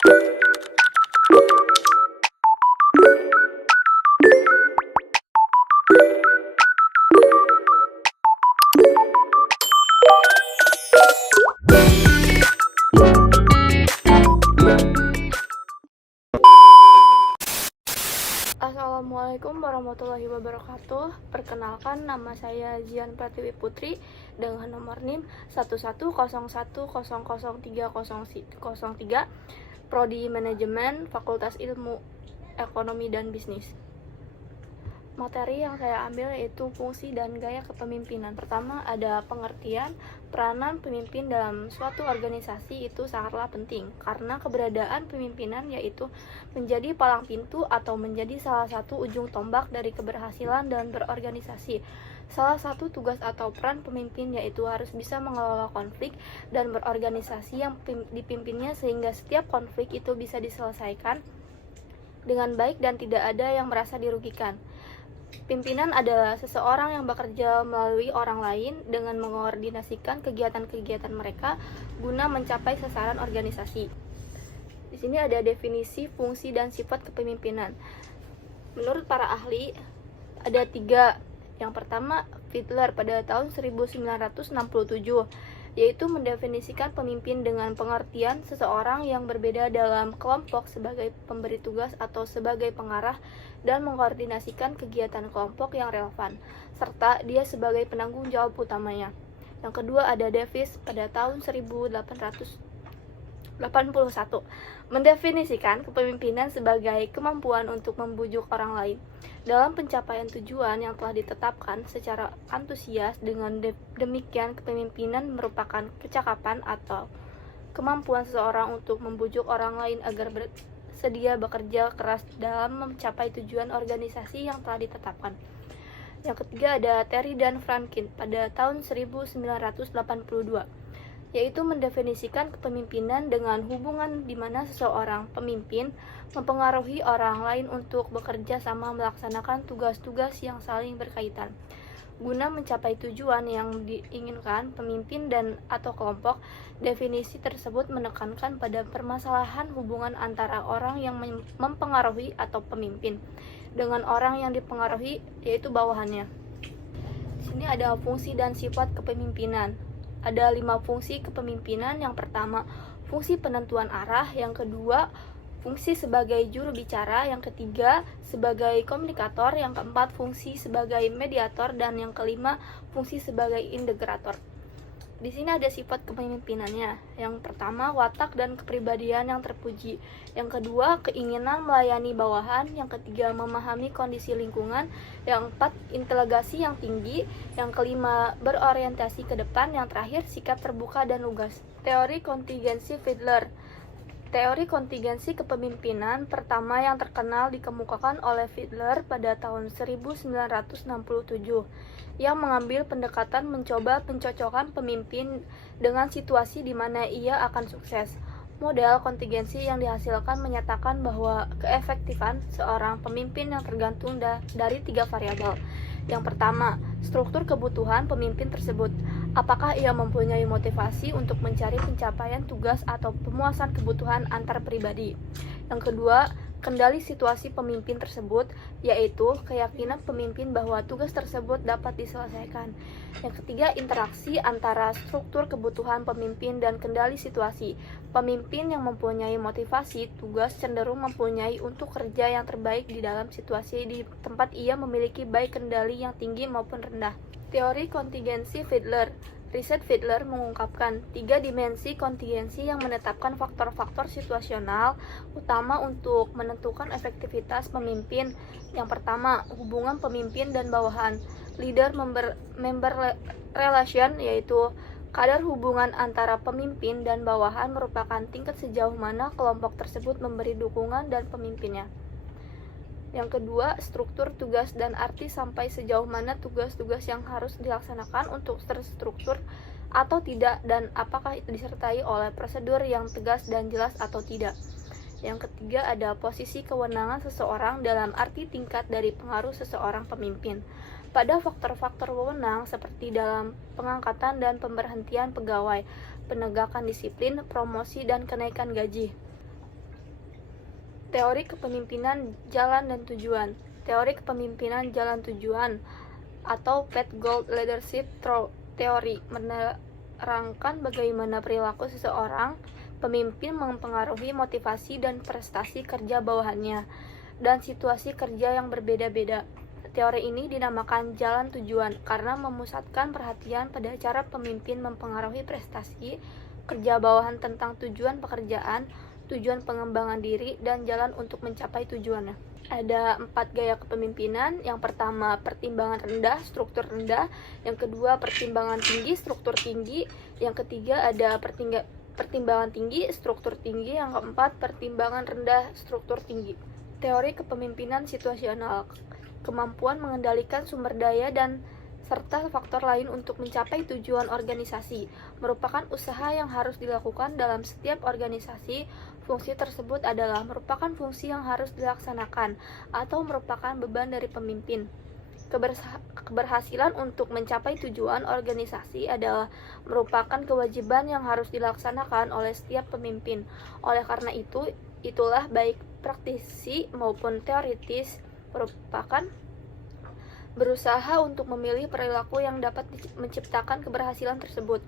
Assalamualaikum warahmatullahi wabarakatuh. Perkenalkan, nama saya Zian Pratiwi Putri dengan nomor NIM 1101000303, Prodi Manajemen, Fakultas Ilmu Ekonomi dan Bisnis. Materi yang saya ambil yaitu fungsi dan gaya kepemimpinan. Pertama, ada pengertian peranan pemimpin dalam suatu organisasi itu sangatlah penting, karena keberadaan pemimpinan yaitu menjadi palang pintu atau menjadi salah satu ujung tombak dari keberhasilan dan berorganisasi. Salah satu tugas atau peran pemimpin yaitu harus bisa mengelola konflik dan berorganisasi yang dipimpinnya sehingga setiap konflik itu bisa diselesaikan dengan baik dan tidak ada yang merasa dirugikan. Pimpinan adalah seseorang yang bekerja melalui orang lain dengan mengkoordinasikan kegiatan-kegiatan mereka guna mencapai sasaran organisasi. Di sini ada definisi fungsi dan sifat kepemimpinan. Menurut para ahli, ada 3. Yang pertama, Fiedler pada tahun 1967, yaitu mendefinisikan pemimpin dengan pengertian seseorang yang berbeda dalam kelompok sebagai pemberi tugas atau sebagai pengarah dan mengkoordinasikan kegiatan kelompok yang relevan, serta dia sebagai penanggung jawab utamanya. Yang kedua ada Davis pada tahun 1881, mendefinisikan kepemimpinan sebagai kemampuan untuk membujuk orang lain dalam pencapaian tujuan yang telah ditetapkan secara antusias. Dengan demikian, kepemimpinan merupakan kecakapan atau kemampuan seseorang untuk membujuk orang lain agar bersedia bekerja keras dalam mencapai tujuan organisasi yang telah ditetapkan. Yang ketiga ada Terry dan Franklin pada tahun 1982, yaitu mendefinisikan kepemimpinan dengan hubungan di mana seseorang pemimpin mempengaruhi orang lain untuk bekerja sama melaksanakan tugas-tugas yang saling berkaitan. Guna mencapai tujuan yang diinginkan pemimpin dan atau kelompok, definisi tersebut menekankan pada permasalahan hubungan antara orang yang mempengaruhi atau pemimpin dengan orang yang dipengaruhi, yaitu bawahannya. Di sini ada fungsi dan sifat kepemimpinan. Ada 5 fungsi kepemimpinan. Yang pertama, fungsi penentuan arah. Yang kedua, fungsi sebagai juru bicara. Yang ketiga, sebagai komunikator. Yang keempat, fungsi sebagai mediator. Dan yang kelima, fungsi sebagai integrator. Di sini ada sifat kepemimpinannya. Yang pertama, watak dan kepribadian yang terpuji. Yang kedua, keinginan melayani bawahan. Yang ketiga, memahami kondisi lingkungan. Yang keempat, integrasi yang tinggi. Yang kelima, berorientasi ke depan. Yang terakhir, sikap terbuka dan lugas. Teori kontingensi Fiedler. Teori kontingensi kepemimpinan pertama yang terkenal dikemukakan oleh Fiedler pada tahun 1967, yang mengambil pendekatan mencoba pencocokkan pemimpin dengan situasi di mana ia akan sukses. Model kontingensi yang dihasilkan menyatakan bahwa keefektifan seorang pemimpin yang tergantung dari 3 variabel. Yang pertama, struktur kebutuhan pemimpin tersebut. Apakah ia mempunyai motivasi untuk mencari pencapaian tugas atau pemuasan kebutuhan antar pribadi. Yang kedua, kendali situasi pemimpin tersebut, yaitu keyakinan pemimpin bahwa tugas tersebut dapat diselesaikan. Yang ketiga, interaksi antara struktur kebutuhan pemimpin dan kendali situasi. Pemimpin yang mempunyai motivasi tugas cenderung mempunyai untuk kerja yang terbaik di dalam situasi di tempat ia memiliki baik kendali yang tinggi maupun rendah. Teori kontingensi Fiedler. Riset Fiedler mengungkapkan 3 dimensi kontingensi yang menetapkan faktor-faktor situasional utama untuk menentukan efektivitas pemimpin. Yang pertama, hubungan pemimpin dan bawahan. Leader-member relation, yaitu kadar hubungan antara pemimpin dan bawahan merupakan tingkat sejauh mana kelompok tersebut memberi dukungan dan pemimpinnya. Yang kedua, struktur tugas dan arti sampai sejauh mana tugas-tugas yang harus dilaksanakan untuk terstruktur atau tidak, dan apakah itu disertai oleh prosedur yang tegas dan jelas atau tidak. Yang ketiga, ada posisi kewenangan seseorang dalam arti tingkat dari pengaruh seseorang pemimpin pada faktor-faktor wewenang seperti dalam pengangkatan dan pemberhentian pegawai, penegakan disiplin, promosi, dan kenaikan gaji. Teori kepemimpinan jalan dan tujuan. Teori kepemimpinan jalan tujuan atau Path Goal Leadership Theory menerangkan bagaimana perilaku seseorang pemimpin mempengaruhi motivasi dan prestasi kerja bawahannya dan situasi kerja yang berbeda-beda. Teori ini dinamakan jalan tujuan karena memusatkan perhatian pada cara pemimpin mempengaruhi prestasi kerja bawahan tentang tujuan pekerjaan, tujuan pengembangan diri, dan jalan untuk mencapai tujuannya. Ada 4 gaya kepemimpinan. Yang pertama, pertimbangan rendah, struktur rendah. Yang kedua, pertimbangan tinggi, struktur tinggi. Yang ketiga, ada pertimbangan tinggi, struktur tinggi. Yang keempat, pertimbangan rendah, struktur tinggi. Teori kepemimpinan situasional. Kemampuan mengendalikan sumber daya dan serta faktor lain untuk mencapai tujuan organisasi merupakan usaha yang harus dilakukan dalam setiap organisasi. Fungsi tersebut adalah merupakan fungsi yang harus dilaksanakan atau merupakan beban dari pemimpin. Keberhasilan untuk mencapai tujuan organisasi adalah merupakan kewajiban yang harus dilaksanakan oleh setiap pemimpin. Oleh karena itu, itulah baik praktisi maupun teoritis merupakan berusaha untuk memilih perilaku yang dapat menciptakan keberhasilan tersebut.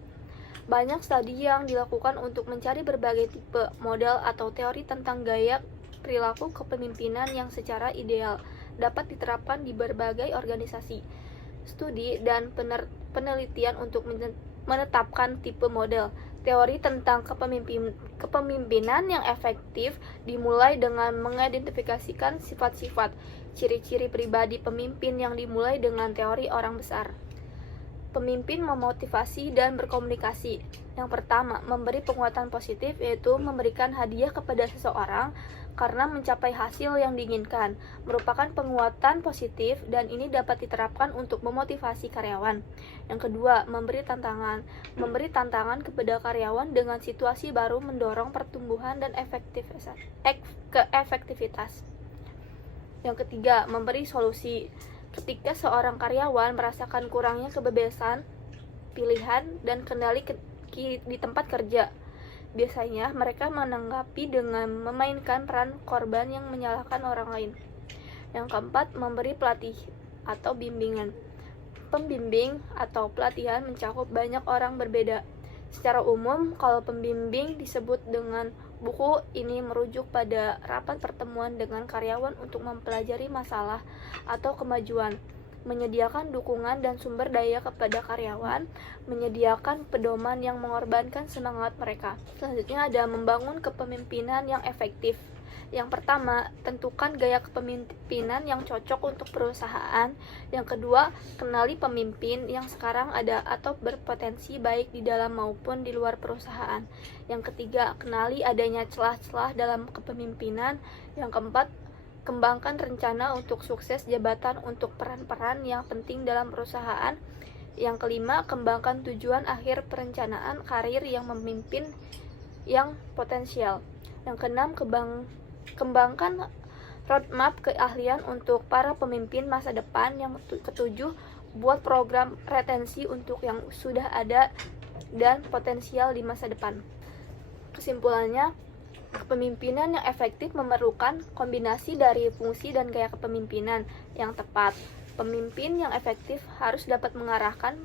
Banyak studi yang dilakukan untuk mencari berbagai tipe, model, atau teori tentang gaya perilaku kepemimpinan yang secara ideal dapat diterapkan di berbagai organisasi. Studi dan penelitian untuk menetapkan tipe model. Teori tentang kepemimpinan yang efektif dimulai dengan mengidentifikasikan sifat-sifat, ciri-ciri pribadi pemimpin yang dimulai dengan teori orang besar. Pemimpin memotivasi dan berkomunikasi. Yang pertama, memberi penguatan positif, yaitu memberikan hadiah kepada seseorang karena mencapai hasil yang diinginkan, merupakan penguatan positif dan ini dapat diterapkan untuk memotivasi karyawan. Yang kedua, memberi tantangan. Memberi tantangan kepada karyawan dengan situasi baru mendorong pertumbuhan dan keefektivitas. Yang ketiga, memberi solusi. Ketika seorang karyawan merasakan kurangnya kebebasan, pilihan, dan kendali di tempat kerja, biasanya mereka menanggapi dengan memainkan peran korban yang menyalahkan orang lain. Yang keempat, memberi pelatih atau bimbingan. Pembimbing atau pelatihan mencakup banyak orang berbeda. Secara umum, kalau pembimbing disebut dengan buku ini merujuk pada rapat pertemuan dengan karyawan untuk mempelajari masalah atau kemajuan, menyediakan dukungan dan sumber daya kepada karyawan, menyediakan pedoman yang mengorbankan semangat mereka. Selanjutnya ada membangun kepemimpinan yang efektif. Yang pertama, tentukan gaya kepemimpinan yang cocok untuk perusahaan. Yang kedua, kenali pemimpin yang sekarang ada atau berpotensi baik di dalam maupun di luar perusahaan. Yang ketiga, kenali adanya celah-celah dalam kepemimpinan. Yang keempat, kembangkan rencana untuk sukses jabatan untuk peran-peran yang penting dalam perusahaan. Yang kelima, kembangkan tujuan akhir perencanaan karir yang memimpin yang potensial. Yang keenam, kembangkan roadmap keahlian untuk para pemimpin masa depan. Yang ketujuh, buat program retensi untuk yang sudah ada dan potensial di masa depan. Kesimpulannya, kepemimpinan yang efektif memerlukan kombinasi dari fungsi dan gaya kepemimpinan yang tepat. Pemimpin yang efektif harus dapat mengarahkan,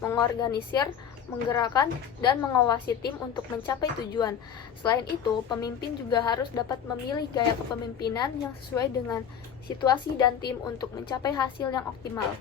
mengorganisir, menggerakkan, dan mengawasi tim untuk mencapai tujuan. Selain itu, pemimpin juga harus dapat memilih gaya kepemimpinan yang sesuai dengan situasi dan tim untuk mencapai hasil yang optimal.